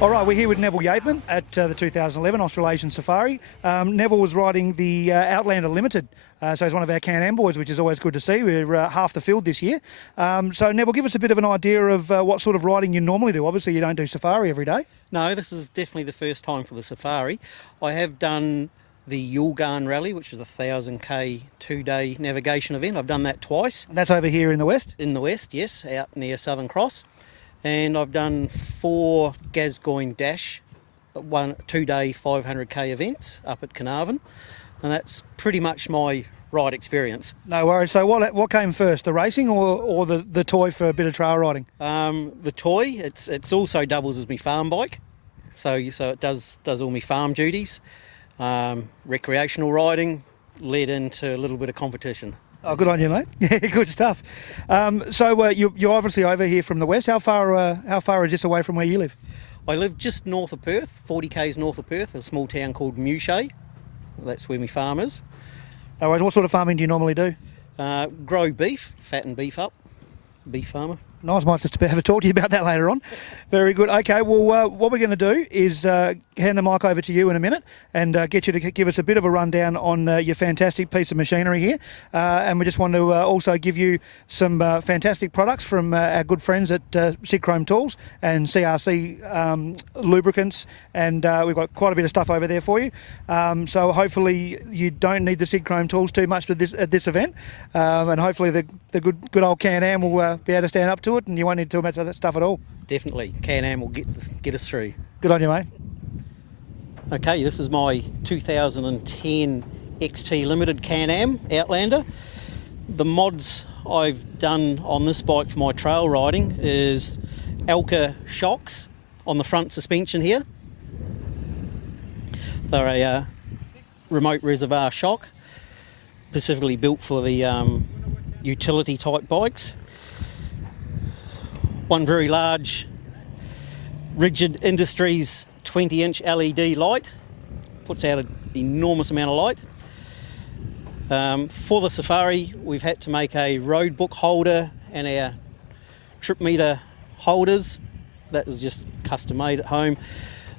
All right, we're here with Neville Yateman at the 2011 Australasian Safari. Neville was riding the Outlander Limited, so he's one of our Can-Am boys, which is always good to see. We're half the field this year. So Neville, give us a bit of an idea of what sort of riding you normally do. Obviously you don't do safari every day. No, this is definitely the first time for the safari. I have done the Yulgan Rally, which is a 1,000k 2-day navigation event. I've done that twice. And that's over here in the west? In the west, yes, out near Southern Cross. And I've done 4 Gascoigne Dash, 2-day 500k events up at Carnarvon, and that's pretty much my ride experience. No worries. So what came first, the racing or the toy for a bit of trail riding? The toy, it's also doubles as my farm bike, so it does all my farm duties. Recreational riding led into a little bit of competition. Oh, good on you, mate. Yeah, good stuff. So you're obviously over here from the west. How far is this away from where you live? I live just north of Perth, 40 k's north of Perth, a small town called Mewshay. That's where my farm is. No worries. What sort of farming do you normally do? Grow beef, fatten beef up, beef farmer. Nice, might have a talk to you about that later on. Very good. Okay, well, what we're going to do is hand the mic over to you in a minute and get you to give us a bit of a rundown on your fantastic piece of machinery here. And we just want to also give you some fantastic products from our good friends at Sid Chrome Tools and CRC Lubricants, and we've got quite a bit of stuff over there for you. So hopefully you don't need the Sid Chrome Tools too much at this event, and hopefully the good old Can-Am will be able to stand up to it, and you won't need to talk about that stuff at all. Definitely, Can-Am will get us through. Good on you, mate. Okay, this is my 2010 XT Limited Can-Am Outlander. The mods I've done on this bike for my trail riding is Elka shocks on the front suspension here. They're a remote reservoir shock, specifically built for the utility type bikes. One very large Rigid Industries 20-inch LED light, puts out an enormous amount of light. For the safari, we've had to make a road book holder and our trip meter holders. That was just custom made at home.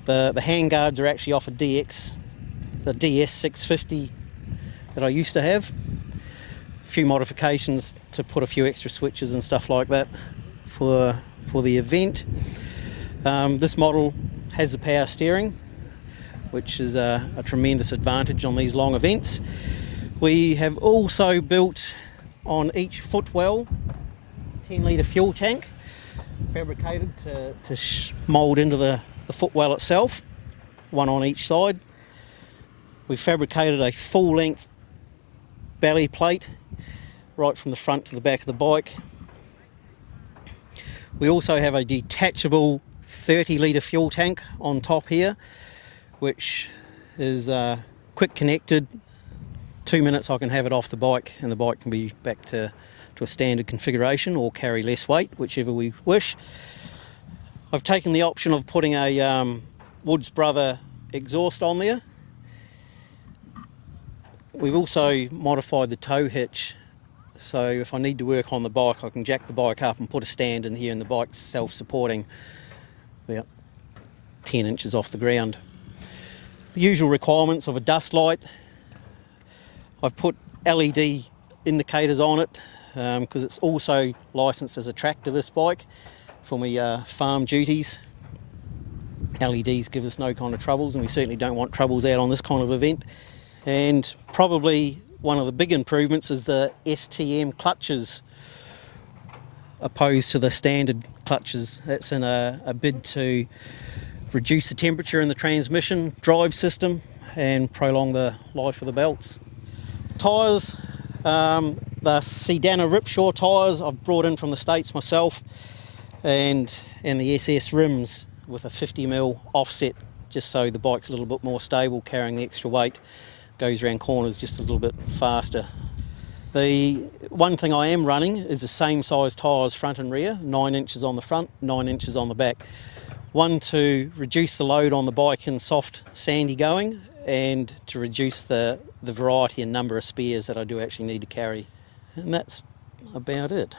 The handguards are actually off the DS650 that I used to have. A few modifications to put a few extra switches and stuff like that for the event. This model has the power steering, which is a tremendous advantage on these long events. We have also built on each footwell 10-litre fuel tank, fabricated to mould into the footwell itself, one on each side. We've fabricated a full-length belly plate right from the front to the back of the bike. We also have a detachable 30-litre fuel tank on top here, which is quick connected. 2 minutes I can have it off the bike and the bike can be back to a standard configuration or carry less weight, whichever we wish. I've taken the option of putting a Woods Brother exhaust on there. We've also modified the tow hitch, so if I need to work on the bike I can jack the bike up and put a stand in here, and the bike's self-supporting about 10 inches off the ground. The usual requirements of a dust light. I've put LED indicators on it because it's also licensed as a tractor, this bike, for my farm duties. LEDs give us no kind of troubles, and we certainly don't want troubles out on this kind of event. And probably one of the big improvements is the STM clutches opposed to the standard clutches. That's in a bid to reduce the temperature in the transmission drive system and prolong the life of the belts. Tyres, the Sedana Ripshaw tyres I've brought in from the States myself, and the SS rims with a 50mm offset, just so the bike's a little bit more stable, carrying the extra weight, goes around corners just a little bit faster. The one thing I am running is the same size tyres front and rear, 9 inches on the front, 9 inches on the back. One to reduce the load on the bike in soft sandy going, and to reduce the variety and number of spares that I do actually need to carry. And that's about it.